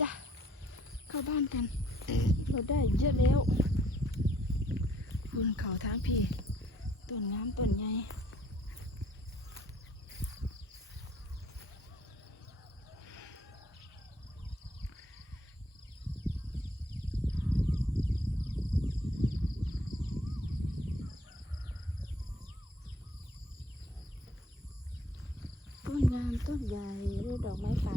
จ้ะ เข้าบ้านกัน เราได้เยอะแล้วบุญเขาทางพี่ต้นงามต้นใหญ่ต้นงามต้นใหญ่ด้วยดอกไม้ป่า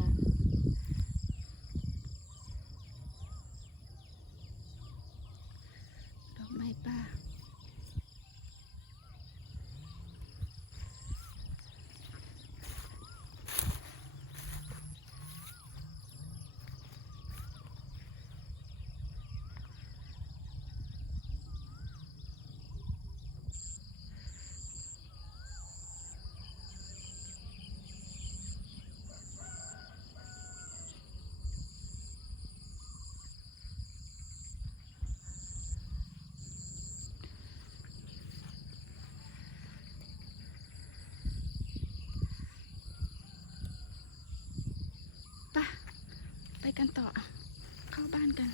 กันต่อ เข้าบ้านกัน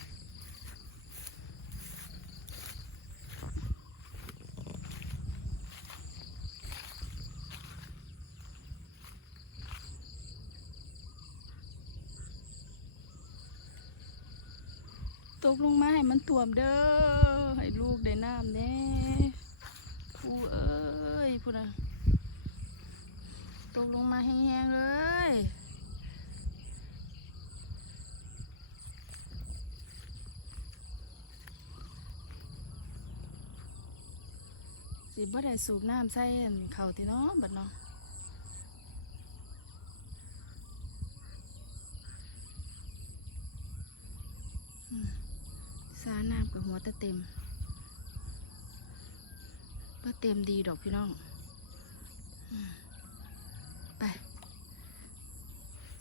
ตกลงมาให้มันถ่วมเด้อ ให้ลูกได้น้ำแน่ผู้เอ้ยพูดนะตกลงมาแห้งๆเลย สิบ่ได้สูบน้ำใส่อั่นเขาที่เนาะบัดเนาะอืมสาน้ำกับหัวตะเต็มบ่เต็มดีดอกพี่น้อง ไป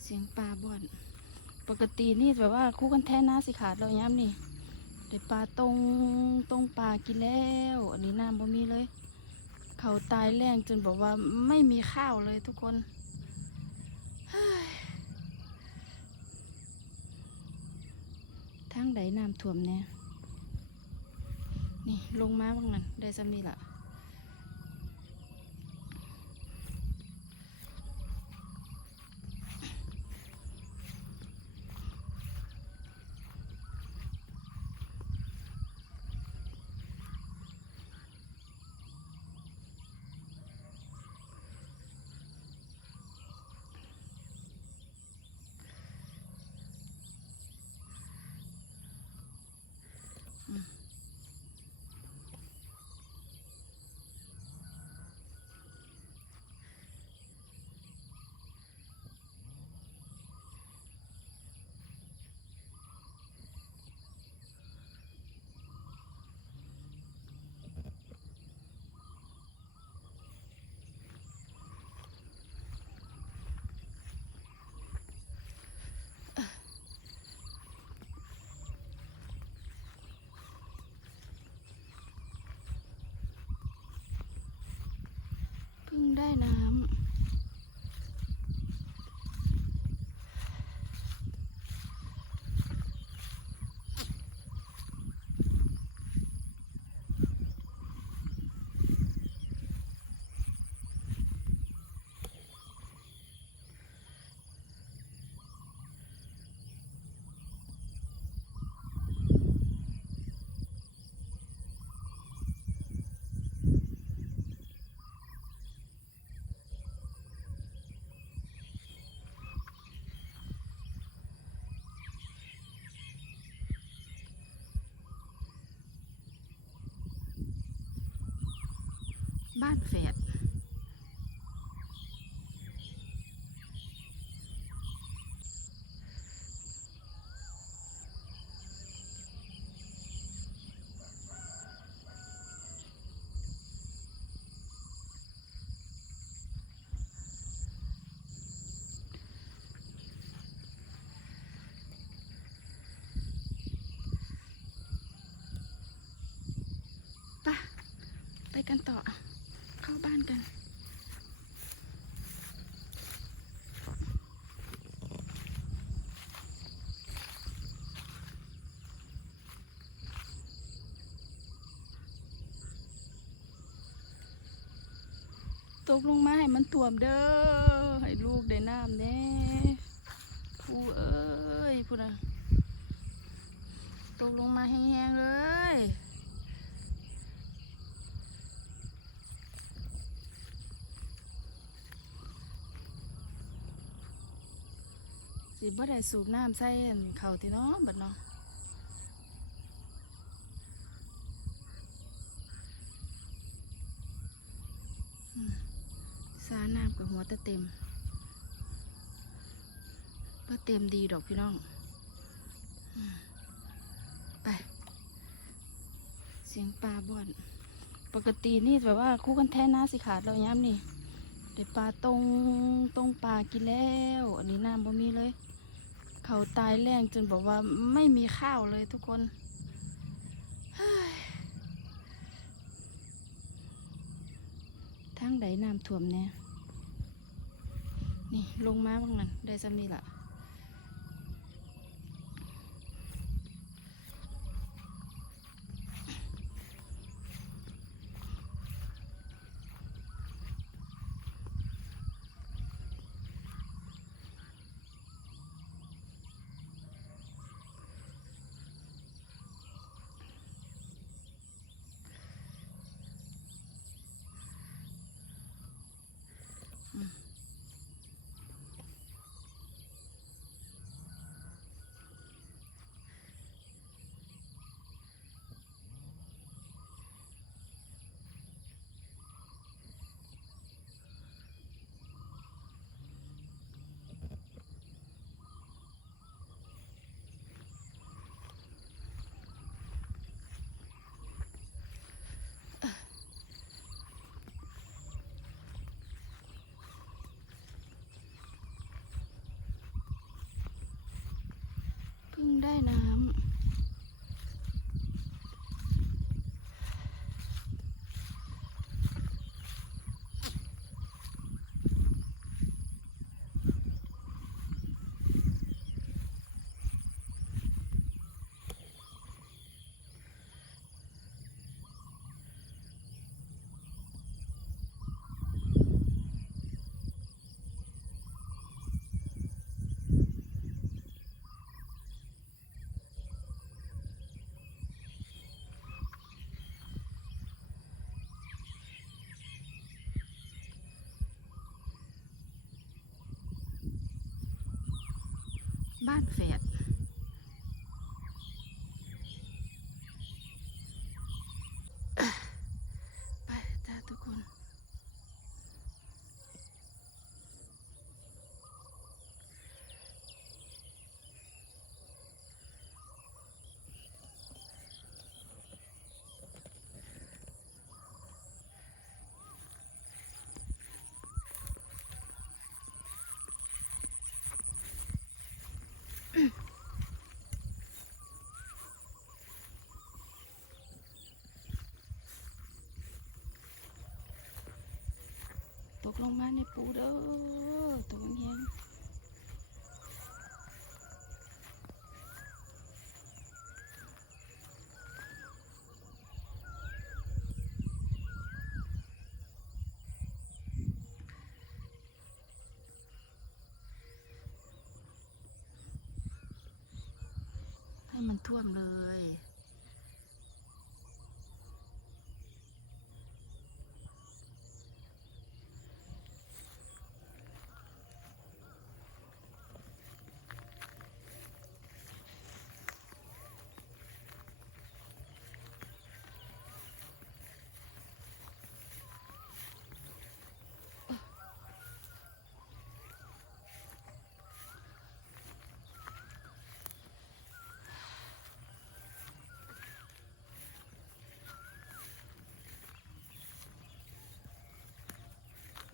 เสียงปลาบ่อน ปกตินี่แบบว่าคู่กันแท้น้าสิขาดเราย้ำนี่ได้ปลาตรงตรงปลากินแล้ว อันนี้น้ำบ่มีเลย เขาตายแรงจนบอกว่าไม่มีข้าวเลยทุกคนทั้งไดน้ำท่วมเนี่ยนี่ลงมาบ้างนั่นได้สำนีละ พึ่งได้นะ บ้านแฝดไปไปกันต่อ เข้าบ้านกัน ตกลงมาให้มันท่วมเด้อ ให้ลูกได้น้ำแน่ผู้เอ้ยผู้นะตกลงมาแห้งๆเลย สิบ่ได้สูบน้ำใส่อั่นเขาที่เนาะบัดเนาะอืมสาน้ำกับหัวตะเต็มก็เต็มดีดอกพี่น้อง ไป เสียงปลาบ่อน ปกตินี่แบบว่าคู่กันแท้น้าสิขาดเราย้ำนี่ได้ปลาตรงตรงปลากินแล้ว อันนี้น้ำบ่มีเลย เขาตายแรงจนบอกว่าไม่มีข้าวเลยทุกคนทั้งไดน้ำท่วมเนี่ยนี่ลงมาบ้างนั่นได้สำนีละ ได้น้ำ บ้านแฝดไปจ้าทุกคน ต กลงมาในปูเด้อตกแห้งให้มันท่วมเลย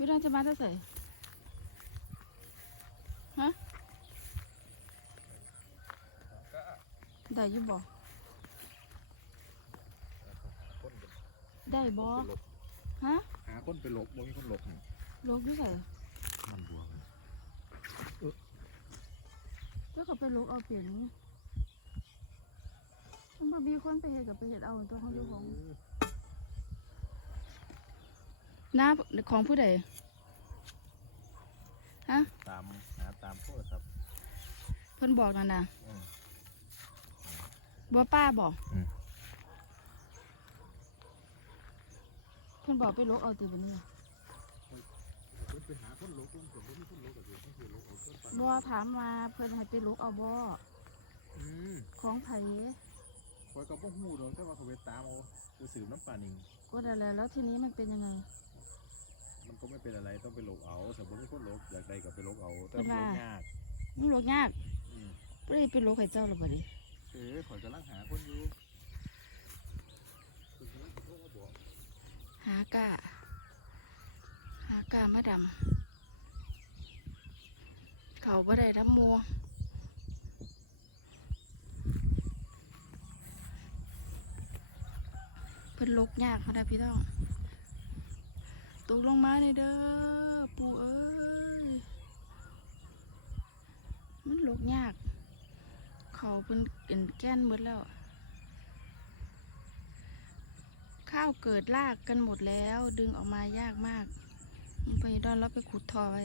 วิราจะมาเท่าไหร่ฮะได้อยุบอคนได้บอไปหลบฮะหาคนไปหลบบ่มีคนหลบนี่ลกอยุ่ใส่มันบวมแล้วก็ไปลกเอาเปลี่ยนนี่มันบ่มีคนไปเห็ดกับไปเห็ดเอาตัวเขาเจ้าของห น้าของผู้ใดฮะตามหาตามโทรศัพท์เพิ่นบอกนั่นน่ะอืมบัวป้าบอกอืม เพิ่นบอกไปลกเอาตีบันนี้ไปหาคนลบผมกับผมมีคนลบกับเด็กก็คือลบเอาต้นปาบัวถามมาเพิ่นให้ไปลกเอาบ่อืมของไผคอยกับพวกหูดอกแต่ว่าเขาไปตามเอาไปสืบน้ำปลานิงก็ได้แล้วแล้วทีนี้มันเป็นยังไง มันก็ไม่เป็นอะไรต้องไปลบเอาสมมติมีคนลบอยากใดก็ไปลบเอาแต่เป็นมันว่าลบยากมันลกยากอืมบ่ได้ไปลกให้เจ้าหรอบัดนี้เออข่อยกำลังหาคนอยู่คนกำลังสิโทรมาบอกหากะหากะมาดำเขาบ่ได้รับมัวเพิ่นลกยากเขาได้พี่ต้อง ตกลงมาในเด้อปูเอ้ย มันลกยาก เขาเป็นเอ็นแก้นหมดแล้ว ข้าวเกิดรากกันหมดแล้ว ดึงออกมายากมากมันไปดอนแล้วไปขุดทอไว้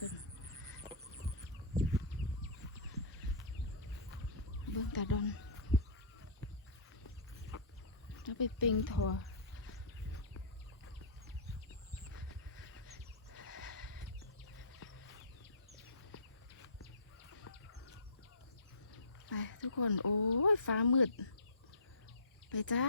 กันเบิ่งตาดอนแล้วไปเป่งทอไปทุกคน โอ้ย ฟ้ามืด ไปจ้า